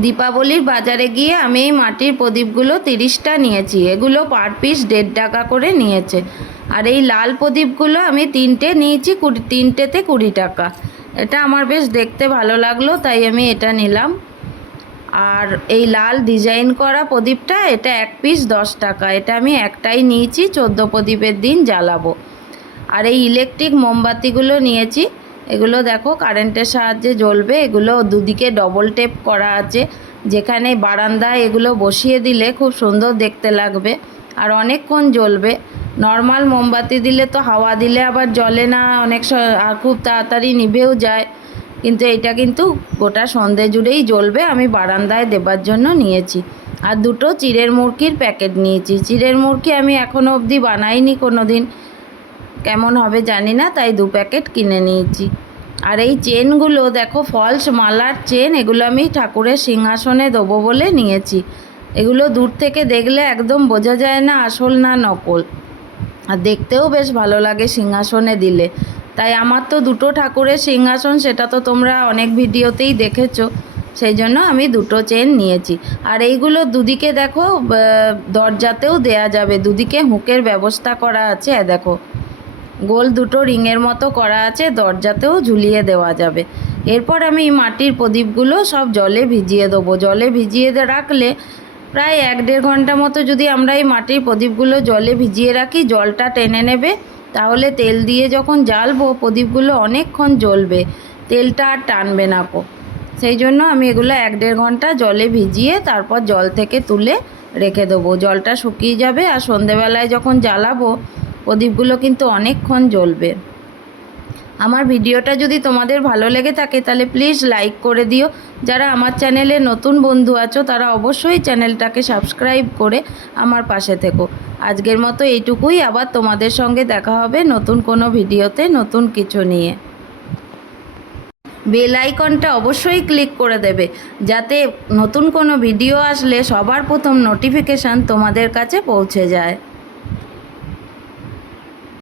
দীপাবলির বাজারে গিয়ে আমি এই মাটির প্রদীপগুলো 30টা নিয়েছি। এগুলো পার পিস 1.5 টাকা করে নিয়েছে। আর এই লাল প্রদীপগুলো আমি 3টে নিয়েছি, 3টেতে 20 টাকা। এটা আমার বেশ দেখতে ভালো লাগলো, তাই আমি এটা নিলাম। আর এই লাল ডিজাইন করা প্রদীপটা, এটা এক পিস 10 টাকা। এটা আমি একটাই নিয়েছি, 14 প্রদীপের দিন জ্বালাবো। আর এই ইলেকট্রিক মোমবাতিগুলো নিয়েছি। এগুলো দেখো কারেন্টের সাহায্যে জ্বলবে। এগুলো দুদিকে ডবল টেপ করা আছে, যেখানে বারান্দায় এগুলো বসিয়ে দিলে খুব সুন্দর দেখতে লাগবে আর অনেকক্ষণ জ্বলবে। নর্মাল মোমবাতি দিলে তো হাওয়া দিলে আবার জ্বলে না, আর খুব তাড়াতাড়ি নিভেও যায়। কিন্তু এটা কিন্তু গোটা সন্ধে জুড়েই জ্বলবে। আমি বারান্দায় দেবার জন্য নিয়েছি। আর দুটো চিড়ের মুরকির প্যাকেট নিয়েছি। চিড়ের মুরকি আমি এখনও অবধি বানাইনি কোনো দিন, কেমন হবে জানি না, তাই 2 প্যাকেট কিনে নিয়েছি। আর এই চেনগুলো দেখো, ফলস মালার চেন। এগুলো আমি ঠাকুরের সিংহাসনে দেবো বলে নিয়েছি। এগুলো দূর থেকে দেখলে একদম বোঝা যায় না আসল না নকল, আর দেখতেও বেশ ভালো লাগে সিংহাসনে দিলে। তাই আমার তো দুটো ঠাকুরের সিংহাসন, সেটা তো তোমরা অনেক ভিডিওতেই দেখেছো, সেই জন্য আমি দুটো চেন নিয়েছি। আর এইগুলো দুদিকে দেখো দরজাতেও দেয়া যাবে, দুদিকে হুকের ব্যবস্থা করা আছে। দেখো গোল দুটো রিংয়ের মতো করা আছে, দরজাতেও ঝুলিয়ে দেওয়া যাবে। এরপর আমি মাটির প্রদীপগুলো সব জলে ভিজিয়ে দেবো। জলে ভিজিয়ে রাখলে প্রায় 1-1.5 ঘন্টা মতো যদি আমরা এই মাটির প্রদীপগুলো জলে ভিজিয়ে রাখি, জলটা টেনে নেবে। তাহলে তেল দিয়ে যখন জ্বালবো প্রদীপগুলো অনেকক্ষণ জ্বলবে, তেলটা আর টানবে না কো। সেই জন্য আমি এগুলো 1-1.5 ঘন্টা জলে ভিজিয়ে তারপর জল থেকে তুলে রেখে দেবো। জলটা শুকিয়ে যাবে আর সন্ধেবেলায় যখন জ্বালাবো প্রদীপগুলো কিন্তু অনেকক্ষণ জ্বলবে। আমার ভিডিওটা যদি তোমাদের ভালো লেগে থাকে তাহলে প্লিজ লাইক করে দিও। যারা আমার চ্যানেলে নতুন বন্ধু আছো তারা অবশ্যই চ্যানেলটাকে সাবস্ক্রাইব করে আমার পাশে থেকো। আজকের মতো এইটুকুই। আবার তোমাদের সঙ্গে দেখা হবে নতুন কোনো ভিডিওতে, নতুন কিছু নিয়ে। বেল আইকনটা অবশ্যই ক্লিক করে দেবে, যাতে নতুন কোনো ভিডিও আসলে সবার প্রথম নোটিফিকেশান তোমাদের কাছে পৌঁছে যায়।